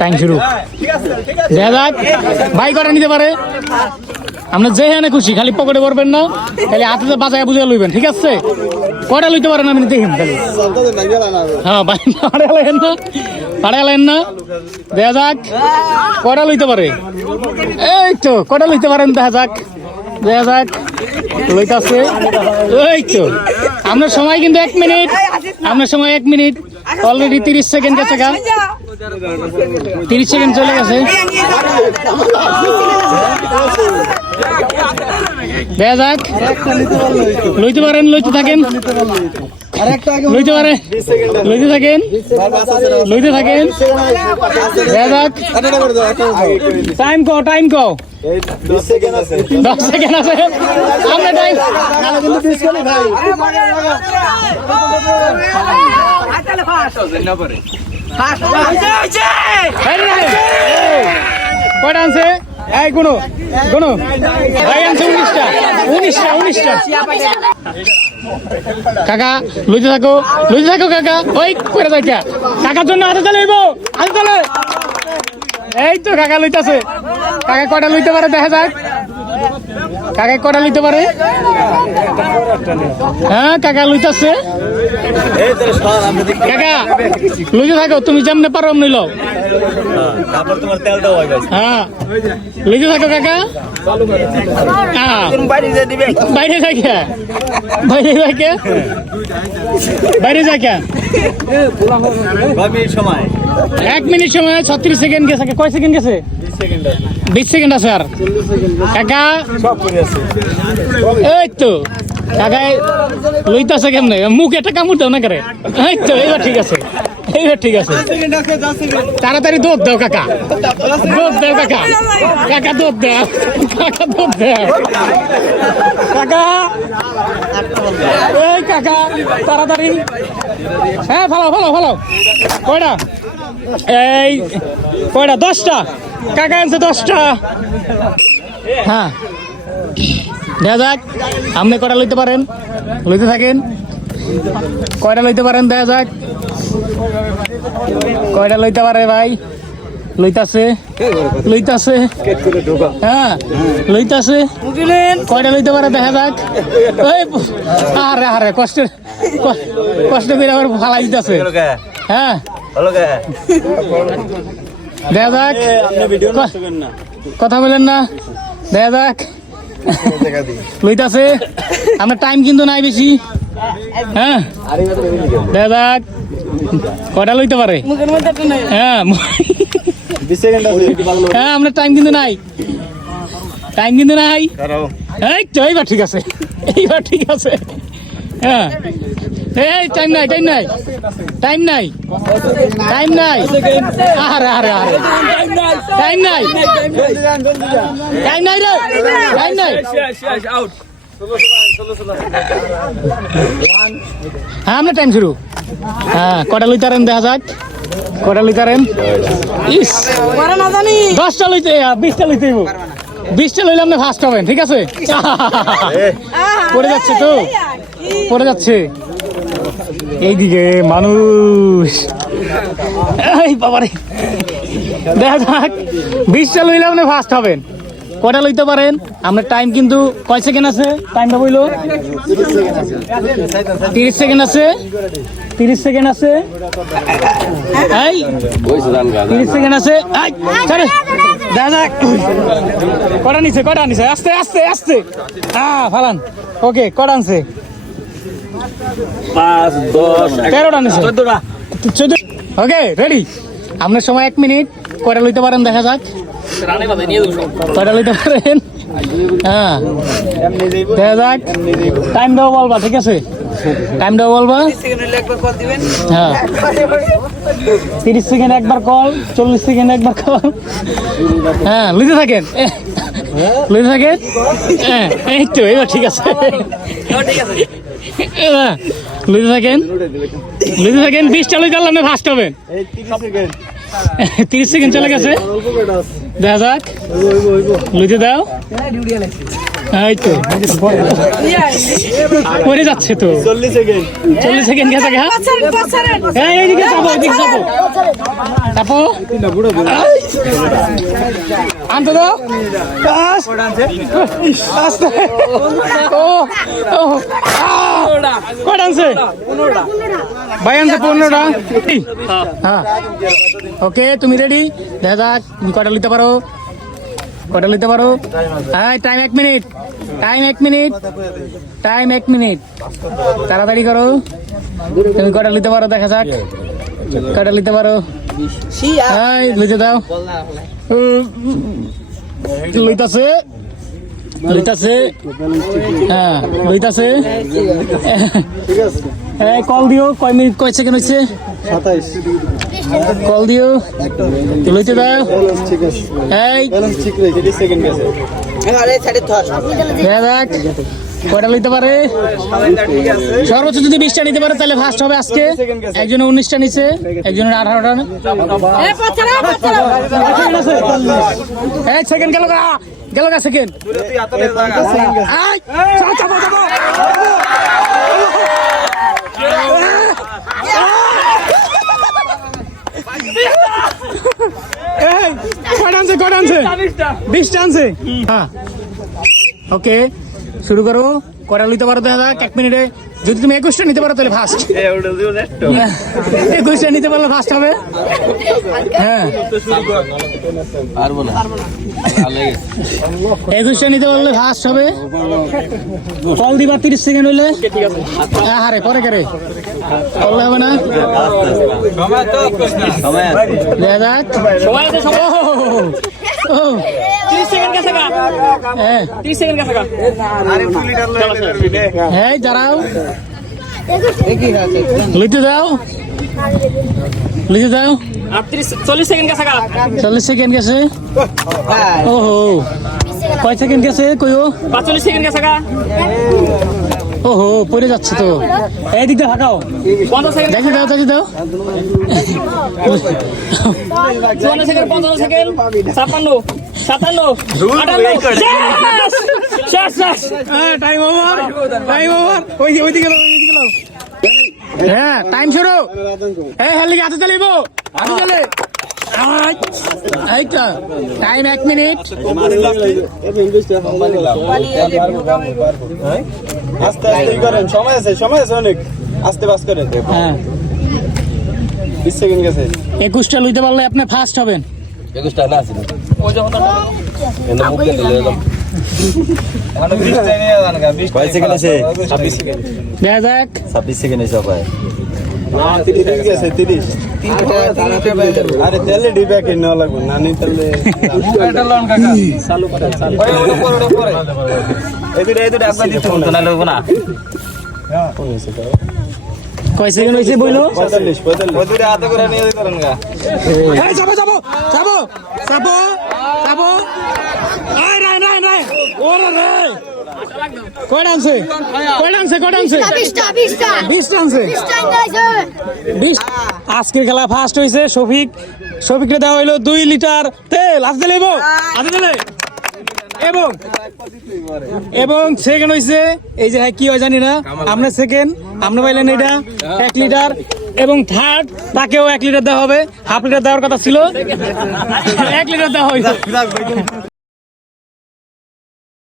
Time শুরু দেখা যাক ভাই কটা নিতে পারে? আমরা যে হ্যাঁ খুশি, খালি পকেটে করবেন না, খালি হাতে বাজায় বুঝে লইবেন, ঠিক আছে? কটা লইতে পারেন আমি দেখিম খালি হ্যাঁ ভাই পাড়ালেন না পাড়ালেন না। দেখা যাক কটা লইতে পারে? এই তো কটা লইতে পারেন, দেখা যাক। দেখা যাক, লইতাছে। এই তো আপনার সময় কিন্তু এক মিনিট আপনার সময় এক মিনিট। অলরেডি তিরিশ সেকেন্ড গেছে গা তিরিশ সেকেন্ড চলে গেছে। দেখা যাক। লইতে পারেন, লইতে থাকেন। লইতে পারে লইতে থাকেন লইতে থাকেন দেখা টাইম কো টাইম কো দশ সেকেন্ড আছে আমরা টাইম কয়টা আনছে এই কোনো কোনো ভাই আনছে উনিশটা উনিশটা কাকা লইতে থাকো লইতে থাকো কাকা। ওই করে দেখা কাকার জন্য হাতে চলে আইবো হাতে চলে এই তো কাকা লইতাছে। কাকা কটা লইতে পারে, দেখা যাক। কাকা কটা লইতে পারে? হ্যাঁ কাকা লইতাছে। কাকা, লইতে থাকো, তুমি যেমনে পারো অমনি লও। হ্যাঁ লইতে থাকো, কাকা। হ্যাঁ বাইরে দিবে বাইরে যাকে বাইরে সময় এক মিনিট সময়, ছত্রিশ সেকেন্ড গেছে কয় সেকেন্ড গেছে? বিশ সেকেন্ড আছে আর। কাকা, এই তো কাকা লইতাছে কেমনে? মুখ একটা কামড় দাও না করে? এই তো, এইবার ঠিক আছে। এইবার ঠিক আছে। তাড়াতাড়ি দৌড় দাও, কাকা। দৌড় দাও, কাকা। কাকা দৌড় দাও। কাকা দৌড় দাও। কাকা। এই কাকা, তাড়াতাড়ি। হ্যাঁ ভালো ভালো ভালো কয়টা? এই, কয়টা? দশটা। কাকা আনছে দশটা। হ্যাঁ। দেখা যাক আপনি কয়টা লইতে পারেন? লইতে থাকেন? কয়টা লইতে পারেন? দেখা যাক। কয়টা লইতে পারে ভাই? লইতাছে। লইতাছে। হ্যাঁ লইতাছে। কয়টা লইতে পারে? দেখা যাক। আরে আরে কষ্ট ক- কষ্ট করে আবার ফালাই দিতেছে। হলো হ্যাঁ। দেখা যাক। কথা বলেন না। দেখা যাক। লইতাছে? আমরা টাইম কিন্তু নাই বেশি। হ্যাঁ? দেখা যাক কটা লইতে পারে? হ্যাঁ হ্যাঁ আমরা টাইম কিন্তু নাই। টাইম কিন্তু নাই। এই তো এইবার ঠিক আছে। এইবার ঠিক আছে। হ্যাঁ। এই টাইম নাই টাইম নাই। টাইম নাই। টাইম নাই। আরে আরে আরে টাইম নাই। টাইম নাই রে। টাইম নাই। হ্যাঁ আমরা টাইম শুরু। হ্যাঁ কটা লইতারেন দেখা যাক। কটা লইতারেন ইস। দশটা লইতে আহ, বিশটা লইতে বিশটা লইলে আপনি ফার্স্ট হবেন ঠিক আছে? পড়ে যাচ্ছে তো? পড়ে যাচ্ছে। এইদিকে মানুষ। দেখা যাক। বিশটা লইলে আপনি ফার্স্ট হবেন। কটা লইতে পারেন? আপনার টাইম কিন্তু কয় সেকেন্ড আছে? টাইমটা বইলো। তিরিশ সেকেন্ড আছে। তিরিশ সেকেন্ড আছে। তিরিশ সেকেন্ড আছে। দেখা যাক। কটা নিছে কটা নিছে আস্তে আস্তে আস্তে। হ্যাঁ ফালান। ওকে কটা আনছে? পাঁচ দশ তেরোটা নিছে। চোদ্দটা। চোদ্দ ওকে রেডি আপনার সময় এক মিনিট। কয়টা লইতে পারেন দেখা যাক? কয়টা লইতে পারেন? হ্যাঁ। দেখা যাক। টাইম দেওয়া বলবা ঠিক আছে? টাইম দেওয়া বলবা। হ্যাঁ। তিরিশ সেকেন্ড একবার কল চল্লিশ সেকেন্ড একবার কল হ্যাঁ লইতে থাকেন। লইতে থাকেন। হ্যাঁ এই তো এবার ঠিক আছে। হ্যাঁ, লইতে থাকেন লইতে থাকেন বিশটা লইতে আপনি ফার্স্ট হবেন তিরিশ সেকেন্ড চলে গেছে। দেখা যাক। লইতে দাও। এই তো। পড়ে যাচ্ছে তো। চল্লিশ সেকেন্ড। চল্লিশ সেকেন্ড গেছে গা। এইদিকে যাব এইদিকে যাব। চাপো আনতে আনছে? হ্যাঁ। ওকে, তুমি রেডি দেখা যাক কয়টা নিতে পারো? কটা নিতে পারো? হ্যাঁ টাইম এক মিনিট টাইম এক মিনিট টাইম এক মিনিট তাড়াতাড়ি করো। তুমি কটা নিতে পারো? দেখা যাক। কটা নিতে পারো? হ্যাঁ লিতে দাও। লইতাছে। লইতাছে। হ্যাঁ লইতাছে। ঠিক আছে এই কল দিও কয় মিনিট কয় সেকেন্ড হচ্ছে কল দিও। লইতে দাও। এই। দেখা। কয়টা লইতে পারে? সর্বোচ্চ যদি বিশটা নিতে পারে তাহলে ফার্স্ট হবে আজকে। একজনে উনিশটা নিছে একজনের আঠারোটা এক সেকেন্ড গেল গেল গা সেকেন্ড কয়টা আনছে কয়টা আনছে? বিশটা আনছে। হ্যাঁ। ওকে শুরু করো। কয়টা নিতে পারো দেখা যাক এক মিনিটে। যদি তুমি একুশটা নিতে পারো তাহলে ফার্স্ট একুশটা নিতে পারলে ফার্স্ট হবে। হ্যাঁ। একুশটা নিতে পারলে ফার্স্ট হবে। কল দিবা তিরিশ সেকেন্ড হইলে। হ্যাঁ হারে পরে করে। করলে হবে না? দেখা যাক। দাঁড়াও। লিখতে দাও। লিখতে দাও। চল্লিশ সেকেন্ড গা। চল্লিশ সেকেন্ড গেছে ওহো। কয় সেকেন্ড গেছে কইও? পাঁচচল্লিশ সেকেন্ড গেছে গা। ওহো পড়ে যাচ্ছে তো। এই দিকটা সেকেন্ড দেখি দাও দেখি দাও। চুয়ান্ন সেকেন্ড পঞ্চান্ন সেকেন্ড ছাপ্পান্ন সাতান্ন আটান্ন। শেষ শেষ শেষ। টাইম ওভার টাইম ওভার ওই যে ওইদিকে ওইদিকে হ্যাঁ টাইম শুরু। এই হেলি হাতে চালিব হাতে চালে টাইম এক মিনিট আস্তে আস্তে করেন সময় আছে সময় আছে অনেক আস্তে বাস করেন হ্যাঁ বিশ সেকেন্ড গেছে একুশটা লইতে পারলে আপনি ফার্স্ট হবেন একুশটা ছাব্বিশ সেকেন্ড দেখা যাক ছাব্বিশ সেকেন্ড হিসাব আরে তেলে ডিব্যা কিনে নেওয়া লাগবে না তেলে কয় সেকেন্ড হয়েছে বইলো পঁয়তাল্লিশ পঁয়তাল্লিশ হাতে করে নিয়ে পারেন গা যাব যাব যাব যাব যাব আয় রায় রায় রায় ওরে রে বিশটা বিশ আজকের খেলা ফার্স্ট হয়েছে শফিক। শফিককে দেওয়া হইল দুই লিটার তেল। আসতে লেব আসতে দিলে এবং এবং সেকেন্ড হইছে এই যে হ্যাঁ কি হয় জানি না। আমরা সেকেন্ড আমরা পাইলেন এটা এক লিটার। এবং থার্ড তাকেও এক লিটার দেওয়া হবে। হাফ লিটার দেওয়ার কথা ছিল। এক লিটার দেওয়া হয়েছে